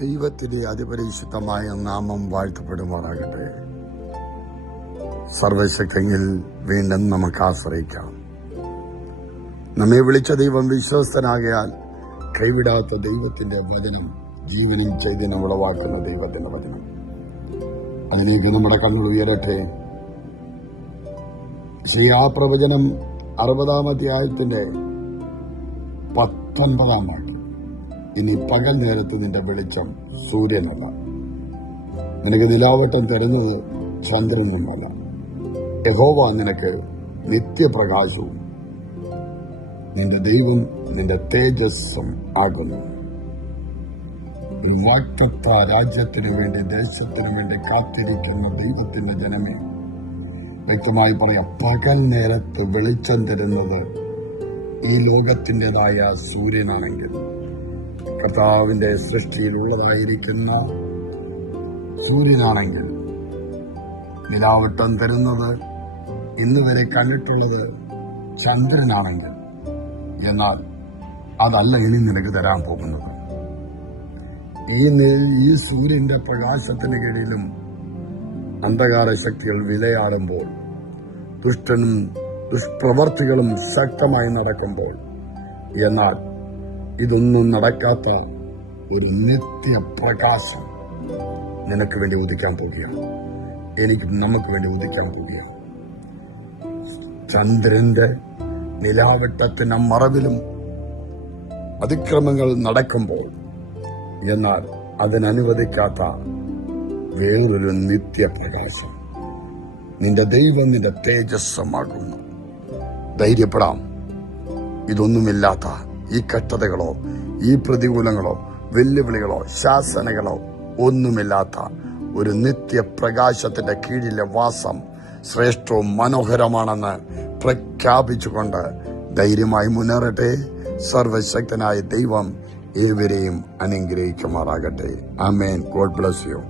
ദൈവത്തിന്റെ അതിപരിശുദ്ധമായ നാമം വാഴ്ത്തപ്പെടുമാറാകട്ടെ. സർവശക്തനിൽ വീണ്ടും നമുക്ക് ആശ്രയിക്കാം. നമ്മെ വിളിച്ച ദൈവം വിശ്വസ്തനാകയാൽ കൈവിടാത്ത ദൈവത്തിന്റെ വചനം ജീവനും ചൈതന്യം ഉളവാക്കുന്ന ദൈവത്തിന്റെ വചനം. അതിലേക്ക് നമ്മുടെ കണ്ണുകൾ ഉയരട്ടെ. പ്രവചനം 60-ാം അധ്യായത്തിന്റെ 19-ാം വാക്യം. ഇനി പകൽ നേരത്ത് നിന്റെ വെളിച്ചം സൂര്യനല്ല, നിനക്ക് നിലാവട്ടം തരുന്നത് ചന്ദ്രനുമല്ല. യഹോവ നിനക്ക് നിത്യപ്രകാശവും നിന്റെ ദൈവം നിന്റെ തേജസ്സും ആകുന്നു. വാഗ്ദത്ത രാജ്യത്തിനു വേണ്ടി, ദേശത്തിനു വേണ്ടി കാത്തിരിക്കുന്ന ദൈവത്തിന്റെ ജനമേ, വ്യക്തമായി പറയാം, പകൽ നേരത്ത് വെളിച്ചം തരുന്നത് ഈ ലോകത്തിൻ്റെതായ സൂര്യനാണെങ്കിൽ, കർത്താവിന്റെ സൃഷ്ടിയിലുള്ളതായിരിക്കുന്ന സൂര്യനാണെങ്കിൽ, നിലാവട്ടം തരുന്നത് ഇന്ന് വരെ കണ്ടിട്ടുള്ളത് ചന്ദ്രനാണെങ്കിൽ, എന്നാൽ അതല്ല ഇനി നിനക്ക് തരാൻ പോകുന്നത്. ഈ സൂര്യന്റെ പ്രകാശത്തിന് കീഴിലും അന്ധകാര ശക്തികൾ വിലയാടുമ്പോൾ, ദുഷ്ടനും ദുഷ്പ്രവർത്തികളും ശക്തമായി നടക്കുമ്പോൾ, എന്നാൽ ഇതൊന്നും നടക്കാത്ത ഒരു നിത്യപ്രകാശം നിനക്ക് വേണ്ടി ഉദിക്കാൻ പോവുകയാണ്. നമുക്ക് വേണ്ടി ഉദിക്കാൻ പോവുകയാണ്. ചന്ദ്രന്റെ നിലാവട്ടത്തിന്റെ മറവിലും അതിക്രമങ്ങൾ നടക്കുമ്പോൾ, എന്നാൽ അതിനനുവദിക്കാത്ത വേറൊരു നിത്യപ്രകാശം നിന്റെ ദൈവം നിന്റെ തേജസ്സമാകുന്നു. ധൈര്യപ്പെടാം. ഇതൊന്നുമില്ലാത്ത ഈ കഷ്ടതകളോ, ഈ പ്രതികൂലങ്ങളോ, വെല്ലുവിളികളോ, ശാസനകളോ ഒന്നുമില്ലാത്ത ഒരു നിത്യപ്രകാശത്തിന്റെ കീഴിലെ വാസം ശ്രേഷ്ഠവും മനോഹരമാണെന്ന് പ്രഖ്യാപിച്ചുകൊണ്ട് ധൈര്യമായി മുന്നേറട്ടെ. സർവശക്തനായ ദൈവം ഏവരെയും അനുഗ്രഹിക്കുമാറാകട്ടെ. ആമേൻ. God bless U.